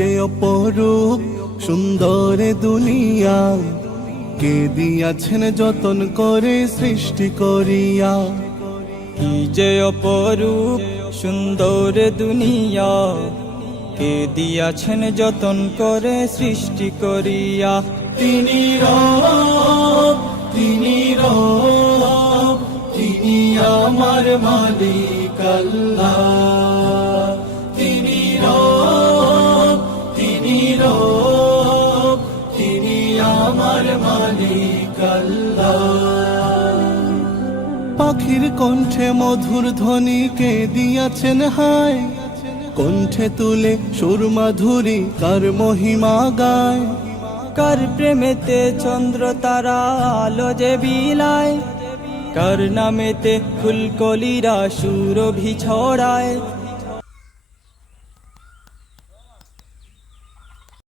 যে অপরূপ সুন্দর দুনিয়া, কে দিয়াছেন যতন করে সৃষ্টি করিয়া। কি যে অপরূপ সুন্দর দুনিয়া, কে দিয়াছেন যতন করে সৃষ্টি করিয়া। তিনি রব, তিনি রব, তিনি আমার মালিক আল্লাহ। তিনি রব, তিনি রব, তিনি আমার মালিক আল্লাহ। পাখির কণ্ঠে মধুর ধ্বনি কে দিয়াছেন হায়, কণ্ঠে তুলে সুর মাধুরী কার মহিমা গায়। কার প্রেমেতে চন্দ্র তারা আলো যে বিলায়, কার নামেতে ফুলকলিরা সুরভি ছড়ায়।